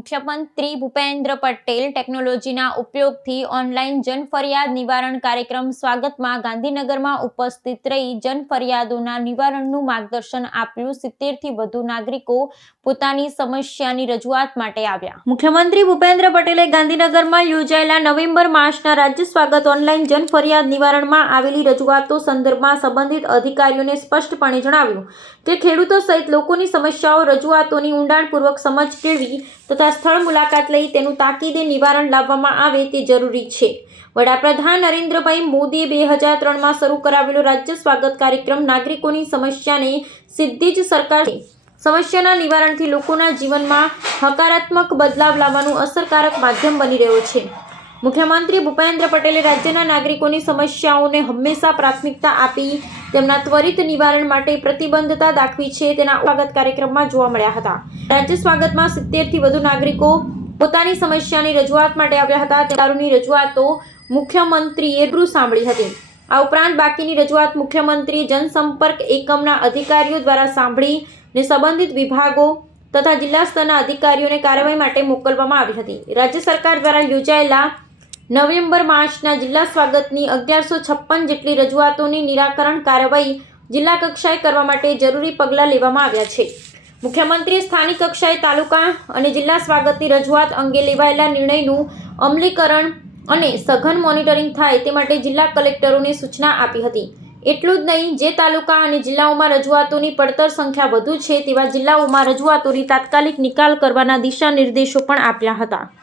મુખ્યમંત્રી ભૂપેન્દ્ર પટેલ ટેકનોલોજીના ઉપયોગથી ઓનલાઈન જનફરિયાદ નિવારણ કાર્યક્રમ સ્વાગતમાં ગાંધીનગરમાં ઉપસ્થિત રહી જનફરિયાદોના નિવારણનું માર્ગદર્શન આપ્યું। 70 થી વધુ નાગરિકો પોતાની સમસ્યાની રજૂઆત માટે આવ્યા। મુખ્યમંત્રી ભૂપેન્દ્ર પટેલે ગાંધીનગરમાં યોજાયેલા નવેમ્બર માસના રાજ્ય સ્વાગત ઓનલાઈન જનફરિયાદ નિવારણમાં આવેલી રજૂઆતો સંદર્ભમાં સંબંધિત અધિકારીઓને સ્પષ્ટપણે જણાવ્યું કે ખેડૂતો સહિત લોકોની સમસ્યાઓ રજૂઆતોની ઊંડાણપૂર્વક સમજ કેળવી તથા સ્થળ મુલાકાત લઈ તેનું તાકીદે નિવારણ લાવવામાં આવે તે જરૂરી છે। વડાપ્રધાન નરેન્દ્રભાઈ મોદીએ 2003માં શરૂ કરાવેલો રાજ્ય સ્વાગત કાર્યક્રમ નાગરિકોની સમસ્યાને સીધી જ સરકાર સમસ્યાના નિવારણથી લોકોના જીવનમાં હકારાત્મક બદલાવ લાવવાનું અસરકારક માધ્યમ બની રહ્યો છે। મુખ્યમંત્રી ભૂપેન્દ્ર પટેલે રાજ્યના નાગરિકોની સમસ્યાઓને હંમેશા પ્રાથમિકતા આપી તેમના ત્વરિત નિવારણ માટે પ્રતિબદ્ધતા દાખવી છે તેના સ્વાગત કાર્યક્રમમાં જોવા મળ્યા હતા। રાજ્ય સ્વાગતમાં 70 થી વધુ નાગરિકો પોતાની સમસ્યાની રજૂઆત માટે આવ્યા હતા। તેમની રજૂઆતો મુખ્યમંત્રીએ રૂબરૂ સાંભળી હતી। આ ઉપરાંત બાકીની રજૂઆત મુખ્યમંત્રી જનસંપર્ક એકમના અધિકારીઓ દ્વારા સાંભળીને સંબંધિત વિભાગો તથા જિલ્લા સ્તરના અધિકારીઓને કાર્યવાહી માટે મોકલવામાં આવી હતી। રાજ્ય સરકાર દ્વારા યોજાયેલા નવેમ્બર માસના જિલ્લા સ્વાગતની 1156 જેટલી રજૂઆતોની નિરાકરણ કાર્યવાહી જિલ્લા કક્ષાએ કરવા માટે જરૂરી પગલાં લેવામાં આવ્યા છે। મુખ્યમંત્રીએ સ્થાનિક કક્ષાએ તાલુકા અને જિલ્લા સ્વાગતની રજૂઆત અંગે લેવાયેલા નિર્ણયનું અમલીકરણ અને સઘન મોનિટરિંગ થાય તે માટે જિલ્લા કલેક્ટરોને સૂચના આપી હતી। એટલું જ નહીં, જે તાલુકા અને જિલ્લાઓમાં રજૂઆતોની પડતર સંખ્યા વધુ છે તેવા જિલ્લાઓમાં રજૂઆતોની તાત્કાલિક નિકાલ કરવાના દિશા નિર્દેશો પણ આપ્યા હતા।